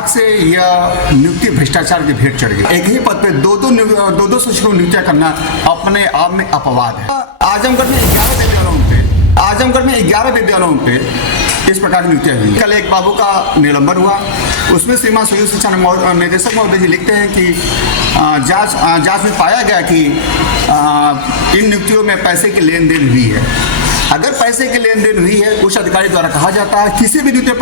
दुर्भाग्य से यह नियुक्ति भ्रष्टाचार की भेंट चढ़ गई। एक ही पद पे दो शिक्षकों नियुक्तियां करना अपने आप में अपवाद है। आजमगढ़ में 11 विद्यालयों पे इस प्रकार की नियुक्तियां हुई। कल एक बाबू का निलंबन हुआ, उसमें श्रीमान संयुक्त शिक्षा निदेशक महोदय जी लिखते हैं कि जांच में पाया गया कि इन नियुक्तियों में पैसे की लेन देन हुई है। अगर पैसे की लेन देन हुई है, उच्च अधिकारी द्वारा कहा जाता है किसी भी नियुक्ति में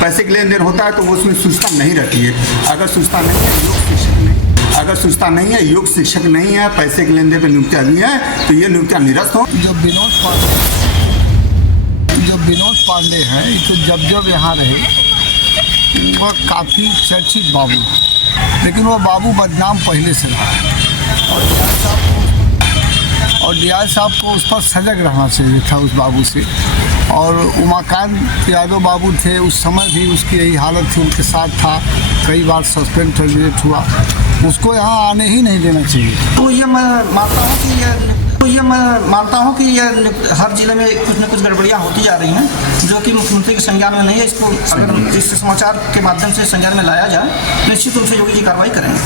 पैसे की लेन देन होता है तो वो उसमें सूचना नहीं रहती है। अगर सूचना नहीं है, योग शिक्षक नहीं है, पैसे की लेन देन पर नियुक्तियां हुई हैं तो ये नियुक्तियां निरस्त हो। जो विनोद पांडे हैं तो जब यहाँ रहे वह काफ़ी चर्चित बाबू है, लेकिन वह बाबू बदनाम पहले से रहा है और डीआई साहब को उस पर सजग रहना चाहिए था उस बाबू से। और उमाकांत यादव बाबू थे, उस समय भी उसकी यही हालत थी, उनके साथ था, कई बार सस्पेंड टर्मिनेट हुआ, उसको यहाँ आने ही नहीं देना चाहिए। तो ये मैं मानता हूँ कि यह हर जिले में कुछ न कुछ गड़बड़ियाँ होती जा रही हैं जो कि मुख्यमंत्री के संज्ञान में नहीं है। इसको अगर इस समाचार के माध्यम से संज्ञान में लाया जाए, निश्चित रूप से योगी जी कार्रवाई करेंगे।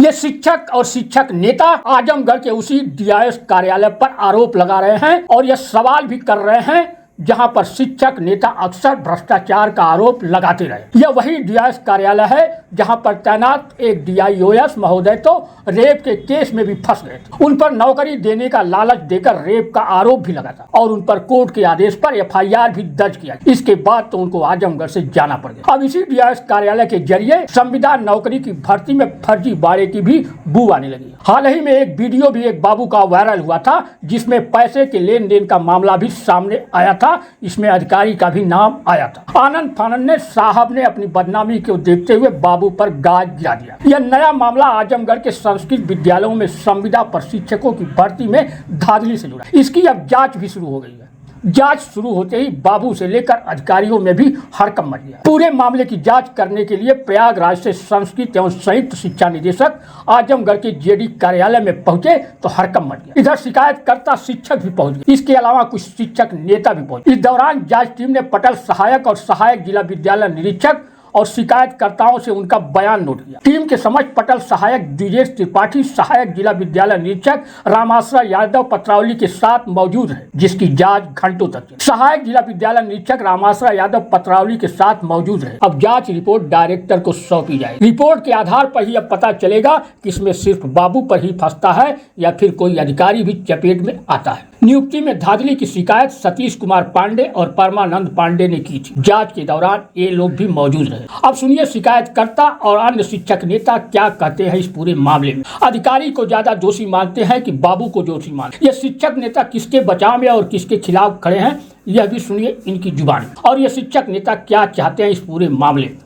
ये शिक्षक और शिक्षक नेता आजमगढ़ के उसी डीआईएस कार्यालय पर आरोप लगा रहे हैं और ये सवाल भी कर रहे हैं जहां पर शिक्षक नेता अक्सर भ्रष्टाचार का आरोप लगाते रहे। यह वही डीआईएस कार्यालय है जहां पर तैनात एक डीआईओएस महोदय तो रेप के केस में भी फंस गए थे। उन पर नौकरी देने का लालच देकर रेप का आरोप भी लगा था और उन पर कोर्ट के आदेश पर एफआईआर भी दर्ज किया। इसके बाद तो उनको आजमगढ़ से जाना पड़ गया। अब इसी डीआईएस कार्यालय के जरिए संविदा नौकरी की भर्ती में फर्जीवाड़े की भी बू आने लगी। हाल ही में एक वीडियो भी एक बाबू का वायरल हुआ था जिसमें पैसे के लेन देन का मामला भी सामने आया था। इसमें अधिकारी का भी नाम आया था। आनंद फानंद ने साहब ने अपनी बदनामी को देखते हुए बाबू पर गाज गिरा दिया। यह नया मामला आजमगढ़ के संस्कृत विद्यालयों में संविदा प्रशिक्षकों की भर्ती में धांधली से जुड़ा। इसकी अब जांच भी शुरू हो गई है। जांच शुरू होते ही बाबू से लेकर अधिकारियों में भी हड़कंप मच गया। पूरे मामले की जांच करने के लिए प्रयागराज से संस्कृत एवं संयुक्त शिक्षा निदेशक आजमगढ़ के जेडी कार्यालय में पहुंचे तो हड़कंप मच गया। इधर शिकायतकर्ता शिक्षक भी पहुंच गए, इसके अलावा कुछ शिक्षक नेता भी पहुंचे। इस दौरान जांच टीम ने पटल सहायक और सहायक जिला विद्यालय निरीक्षक और शिकायतकर्ताओं से उनका बयान नोट किया। टीम के समक्ष पटल सहायक द्विजेश त्रिपाठी, सहायक जिला विद्यालय निरीक्षक रामाश्रय यादव पत्रावली के साथ मौजूद है, जिसकी जांच घंटों तक चली। सहायक जिला विद्यालय निरीक्षक रामाश्रय यादव पत्रावली के साथ मौजूद है। अब जांच रिपोर्ट डायरेक्टर को सौंपी जाएगी। रिपोर्ट के आधार पर ही अब पता चलेगा कि इसमें सिर्फ बाबू पर ही फंसता है या फिर कोई अधिकारी भी चपेट में आता है। नियुक्ति में धांधली की शिकायत सतीश कुमार पांडे और परमानंद पांडे ने की थी। जांच के दौरान ये लोग भी मौजूद रहे। अब सुनिए शिकायतकर्ता और अन्य शिक्षक नेता क्या कहते हैं इस पूरे मामले में। अधिकारी को ज्यादा दोषी मानते हैं कि बाबू को दोषी मानते। ये शिक्षक नेता किसके बचाव में और किसके खिलाफ खड़े हैं, यह भी सुनिए इनकी जुबानी। और ये शिक्षक नेता क्या चाहते हैं इस पूरे मामले में।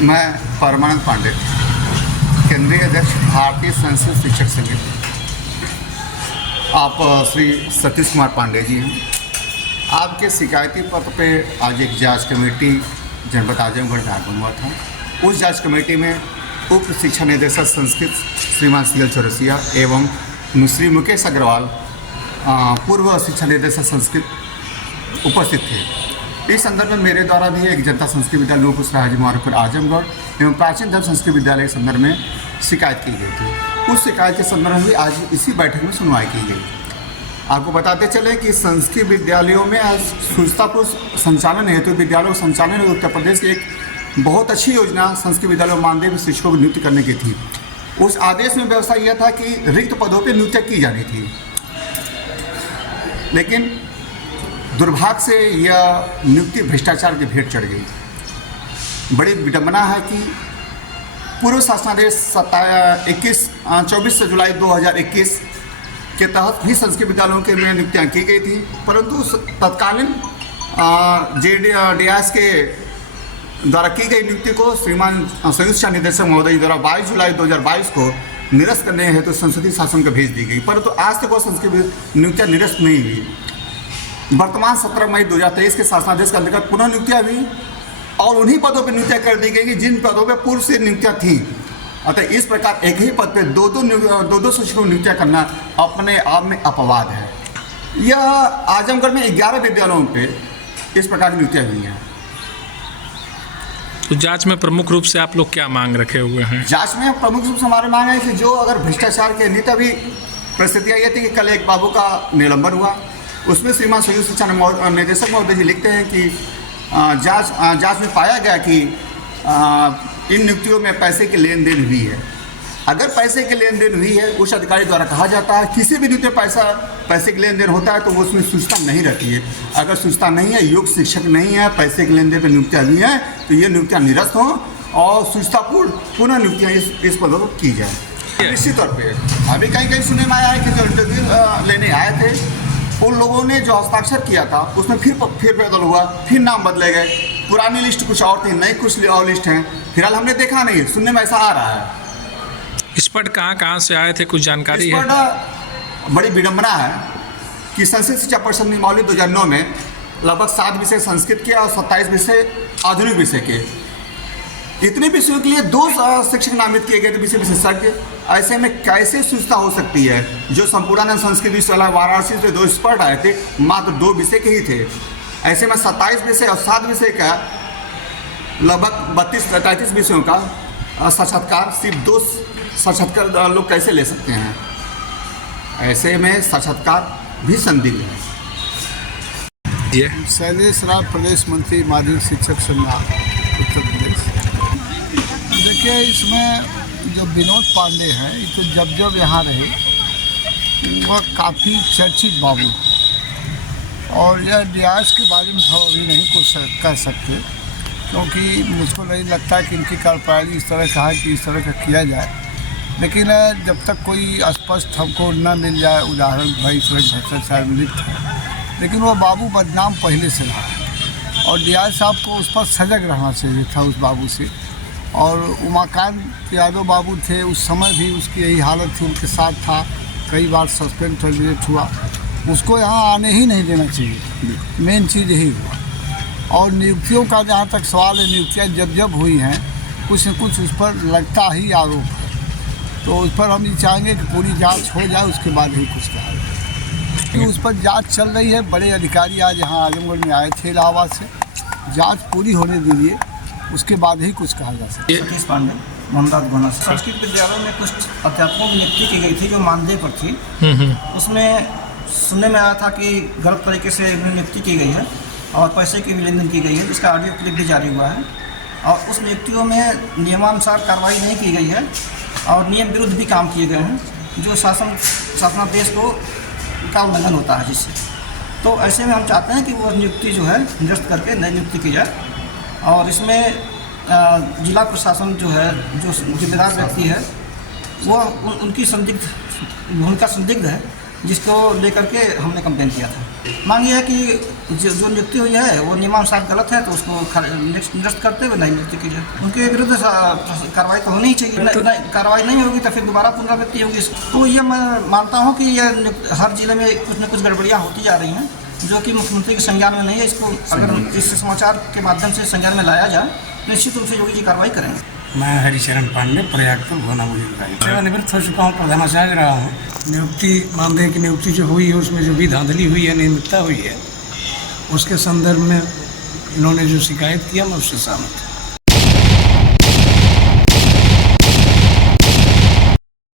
मैं परमानंद पांडे, केंद्रीय अध्यक्ष भारतीय संस्कृत शिक्षक संघ। आप श्री सतीश कुमार पांडे जी हैं। आपके शिकायती पत्र पे आज एक जांच कमेटी जनपद आजमगढ़ झारखंड हुआ था। उस जांच कमेटी में उप शिक्षा निदेशक संस्कृत श्रीमान CL चौरसिया एवं श्री मुकेश अग्रवाल पूर्व शिक्षा निदेशक संस्कृत उपस्थित थे। इस संदर्भ में मेरे द्वारा भी एक जनता संस्कृत विद्यालय लोकुश राजमार्ग आजमगढ़ एवं प्राचीन धर्म संस्कृत विद्यालय के संदर्भ में शिकायत की गई थी। उस शिकायत के संदर्भ में आज इसी बैठक में सुनवाई की गई। आपको बताते चले कि संस्कृत विद्यालयों में सुचारू संचालन हेतु विद्यालयों संचालन हेतु उत्तर प्रदेश की एक बहुत अच्छी योजना संस्कृत विद्यालयों में मानदेय शिक्षकों को नियुक्त करने की थी। उस आदेश में व्यवस्था यह था कि रिक्त पदों पर नियुक्ति की जानी थी, लेकिन दुर्भाग्य से यह नियुक्ति भ्रष्टाचार की भेंट चढ़ गई। बड़ी विडंबना है कि पूर्व शासनादेश 24 जुलाई 2021 के तहत भी संस्कृत विद्यालयों के में नियुक्तियाँ की गई थी, परंतु तत्कालीन डीआईएस के द्वारा की गई नियुक्ति को श्रीमान संयुक्त शिक्षा निदेशक महोदय द्वारा 22 जुलाई 2022 को निरस्त करने हेतु संसदीय शासन को भेज दी गई, परंतु आज तक वो संस्कृत नियुक्तियाँ निरस्त नहीं हुई। वर्तमान 17 मई 2023 के शासनादेश के अंतर्गत पुनः नियुक्तियाँ हुई और उन्हीं पदों पर नियुक्तियाँ कर दी गई कि जिन पदों पर पूर्व से नियुक्तियाँ थी। अतः इस प्रकार एक ही पद पे दो शिक्षकों नियुक्तियाँ करना अपने आप में अपवाद है। यह आजमगढ़ में 11 विद्यालयों पे इस प्रकार की नियुक्तियाँ हुई हैं। तो जांच में प्रमुख रूप से आप लोग क्या मांग रखे हुए हैं? जांच में प्रमुख रूप से हमारी मांग है कि जो अगर भ्रष्टाचार के नहीं, तभी परिस्थितियाँ ये थी कि कल एक बाबू का निलंबन हुआ, उसमें श्रीमान संयुक्त शिक्षा निदेशक महोदय जी लिखते हैं कि जांच में पाया गया कि इन नियुक्तियों में पैसे की लेन देन हुई है। अगर पैसे की लेन देन हुई है, उस अधिकारी द्वारा कहा जाता है किसी भी नियुक्ति में पैसे की लेन देन होता है तो वो उसमें सूचना नहीं रहती है। अगर सूचना नहीं है, योग्य शिक्षक नहीं है, पैसे की लेन देन पर नियुक्तियाँ हुई हैं, तो ये नियुक्तियाँ निरस्त हों और सूचनापूर्ण पुनः नियुक्तियाँ इस पदों पर की जाए। निश्चित तौर पर अभी कहीं सुनने में आया है कि जो इंटरव्यू लेने आए थे उन लोगों ने जो हस्ताक्षर किया था उसमें फिर बदल हुआ, फिर नाम बदले गए, पुरानी लिस्ट कुछ और थी, नई कुछ और लिस्ट हैं। फिलहाल हमने देखा नहीं है, सुनने में ऐसा आ रहा है। इस पर कहाँ से आए थे, कुछ जानकारी है? इस पर बड़ी विडंबना है कि संस्कृत शिक्षा परिषद नियमावली 2009 में लगभग 7 विषय संस्कृत के और 27 विषय आधुनिक विषय के, इतने विषयों के लिए 2 शिक्षक नामित किए गए थे विषय विशेषज्ञ। ऐसे में कैसे सूचना हो सकती है? जो संपूर्णानंद संस्कृत विश्वविद्यालय वाराणसी से 2 एक्सपर्ट आए थे, मात्र 2 विषय के ही थे। ऐसे में 27 विषय और 7 विषय का लगभग 32-33 विषयों का साक्षात्कार सिर्फ 2 साक्षात्कार लोग कैसे ले सकते हैं? ऐसे में साक्षात्कार भी संदिग्ध है। ये शैलेश राव, प्रदेश मंत्री माध्यमिक शिक्षक संघ उत्तर प्रदेश। देखिए, इसमें जो विनोद पांडे हैं, ये तो जब यहाँ रहे वह काफ़ी चर्चित बाबू, और यह न्यास के बारे में हम अभी नहीं कुछ कह सकते, क्योंकि मुझको नहीं लगता कि इनकी कार्यप्रणाली इस तरह का है कि इस तरह का किया जाए। लेकिन जब तक कोई स्पष्ट हमको न मिल जाए उदाहरण भाई भ्रष्टाचार में लिप्त है, लेकिन वो बाबू बदनाम पहले से रहा और डीआई साहब को उस पर सजग रहना चाहिए था उस बाबू से। और उमाकांत यादव बाबू थे, उस समय भी उसकी यही हालत थी, उनके साथ था, कई बार सस्पेंड टर्मिनेट हुआ, उसको यहाँ आने ही नहीं देना चाहिए। मेन चीज़ यही हुआ। और नियुक्तियों का जहाँ तक सवाल है, नियुक्तियाँ जब हुई हैं कुछ न कुछ उस पर लगता ही आरोप है, तो उस पर हम ये चाहेंगे कि पूरी जांच हो जाए, उसके बाद ही कुछ कहा जाए। कि उस पर जांच चल रही है। बड़े अधिकारी आज यहाँ आजमगढ़ में आए थे इलाहाबाद से, जांच पूरी होने दीजिए, उसके बाद ही कुछ कहा जा सकता है। Satish Pandey, Mohammadabad gonna say. संस्कृत विद्यालय में कुछ अध्यापकों की नियुक्ति की गई थी जो मानदेय पर थी। उसमें सुनने में आया था कि गलत तरीके से नियुक्ति की गई है और पैसे की भी लेन देन की गई है, जिसका ऑडियो क्लिप भी जारी हुआ है। और उस नियुक्तियों में नियमानुसार कार्रवाई नहीं की गई है और नियम विरुद्ध भी काम किए गए हैं, जो शासनादेश का उल्लंघन होता है जिससे। तो ऐसे में हम चाहते हैं कि वो नियुक्ति जो है निरस्त करके नई नियुक्ति की जाए। और इसमें जिला प्रशासन जो है, जो जिम्मेदार व्यक्ति है, वो उनकी भूमिका संदिग्ध है, जिसको लेकर के हमने कंप्लेन किया था। मांग ये है कि जो नियुक्ति हुई है वो नियमानुसार गलत है, तो उसको निरस्त करते हुए नई नियुक्ति की जाए। उनके विरुद्ध कार्रवाई तो होनी ही चाहिए। कार्रवाई नहीं होगी तो फिर दोबारा पुनरावृत्ति होगी। तो ये मैं मानता हूँ कि यह हर जिले में कुछ न कुछ गड़बड़ियाँ होती जा रही हैं, जो कि मुख्यमंत्री के संज्ञान में नहीं है। इसको अगर इस समाचार के माध्यम से संज्ञान में लाया जाए, निश्चित रूप से योगी जी कार्रवाई करेंगे। मैं हरिशरण पांडे, प्रयागपुर गोना सेवानिवृत्त हो चुका हूँ, प्रधानाचार्य रहा हूँ। नियुक्ति मानदेय की नियुक्ति जो हुई है, उसमें जो भी धांधली हुई है, नियमितता हुई है, उसके संदर्भ में इन्होंने जो शिकायत किया, मैं उससे सहमत हूँ।